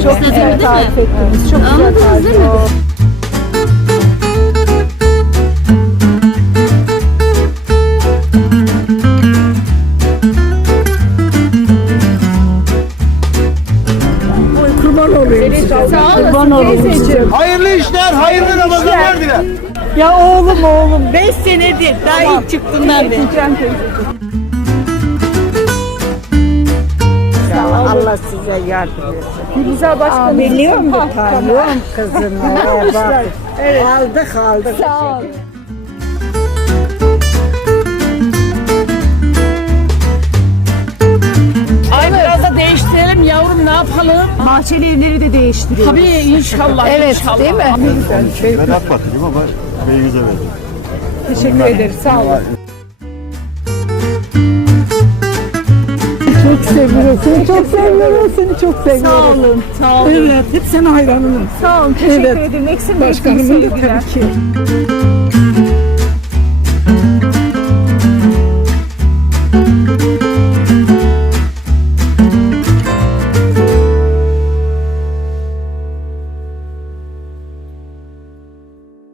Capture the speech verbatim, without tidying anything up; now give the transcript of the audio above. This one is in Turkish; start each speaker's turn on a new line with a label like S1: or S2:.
S1: Çok güzel tarif ettiniz. Çok güzel tarif ettiniz. Kurban olayım size. Kurban olayım size.
S2: Hayırlı işler, hayırlı Ramazanlar dile.
S1: Ya oğlum oğlum.
S3: Beş senedir daha ilk çıktığından beri.
S1: Allah size yardım etsin.
S3: Güzel başkanım.
S1: Biliyor musun? Tanıyorum kızını. Bak.
S3: Evet.
S1: Aldık aldık.
S3: Sağ ol. Ay biraz da değiştirelim yavrum, ne yapalım?
S1: Bahçeli evleri de değiştiriyoruz.
S3: Tabii inşallah.
S1: Evet,
S3: inşallah.
S1: değil mi?
S2: Ben AK Partiliyim ama Beylikdüzü'ne verdim.
S1: Teşekkür ederiz. Sağ olun. Çok seviyorum seni, çok seviyorum seni, çok seviyorum.
S3: Sağ olun. Sağ olun.
S1: Evet, hep sana hayranım.
S3: Sağ olun. Teşekkür
S1: Evet.
S3: ederim. Eksilmeyin.
S1: Başkanımın da tabii ki.